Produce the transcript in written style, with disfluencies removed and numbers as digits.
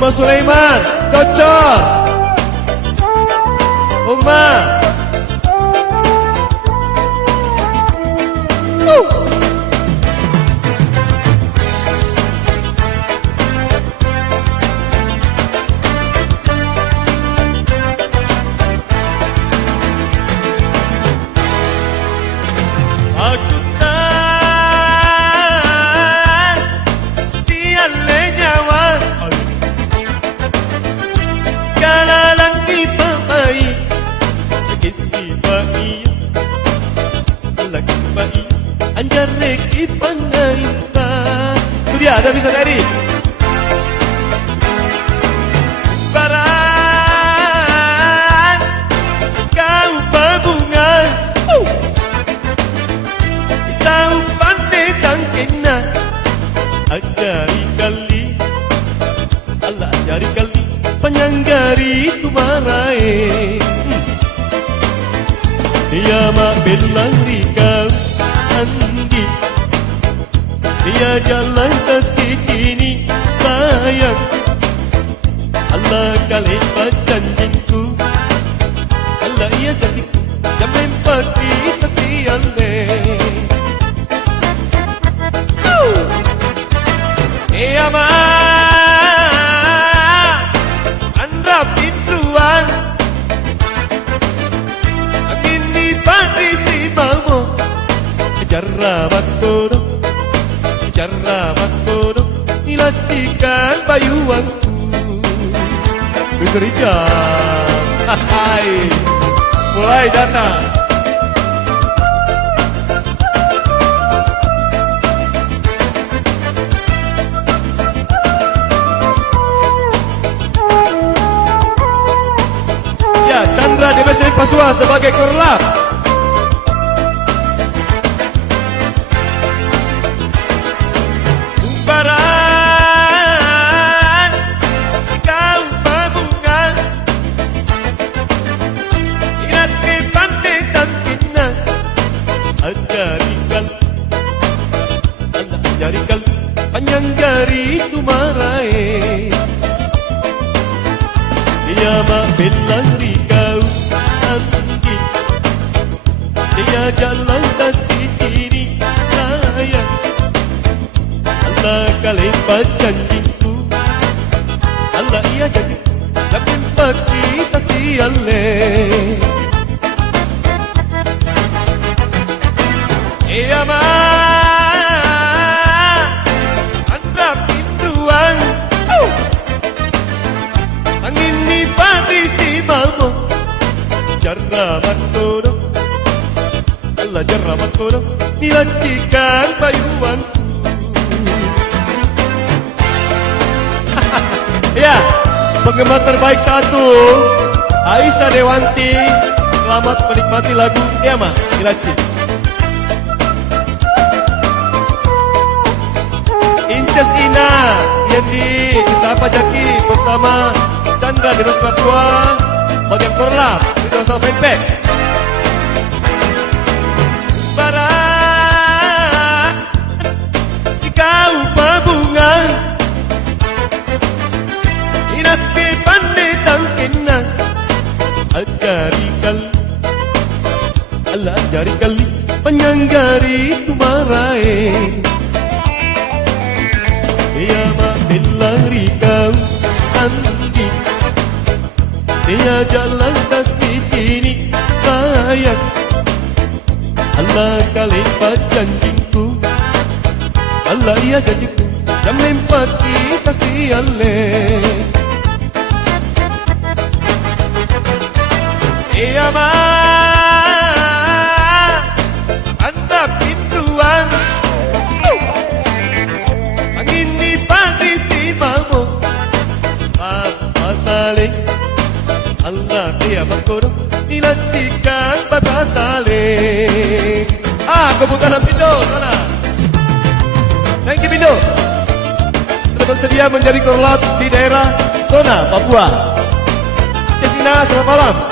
Oma Sulaiman, cocok. Oma. Aku tak sial le nyawa kalalang ipapai kisi pai lagi pai anjar reki pangai pa itu dia ada bisa dari barang kau berbunga Saupan detang kena Ajari kali Allah ajari kali Penyanggari tu marai Dia mak belang rikau Andi Dia jalan kasih kini Sayang Allah kali janjinku Allah ia janjiku Jamin pagi kesian Ama Andra pintuan Angin di padi si mamo Kejar rabat kodok Nilatikan bayuanku Bekerjam Hai mulai datang Chandra di Masjid Pasua sebagai korlap. Barang kau berbunga ingat ke pandai tangkina ajari kali Allah ajari kali panjang gari tu marai dia mak belang rikau Andi Dia jalan kasih diri sayang Allah kalimat janjiku Allah ia janjiku Jamin pagi kasih Allah Ia mak Anda pintuan Angin di padi si mamo Jarrabat kodok Allah jarrabat kodok Nilantikan bayuanku Ya, penggemar terbaik satu Aisyah Dewanti Selamat menikmati lagu Ya ma, Ilaci Inces Ina Yendi Kisapa Jaki bersama Chandra di Masjid Papua bagian korlap di dosa fanpage barang kau berbunga inat ke pandai tangkina ajari kali Allah ajari kali penyanggari tu marai dia mak belang rikau Andi Dia jalan kasih kini sayang Allah kalimat janjiku Allah ia janjiku Jamin pagi kasih Allah Ia mak Anda pintuan Angin di padi si mamo Apa saling Allah dia berkodok Nilantikan bapak saling Kebutuhan Pindo sana Thank you Pindo Sudah bersedia menjadi korlap di daerah zona Papua Cesina selamat malam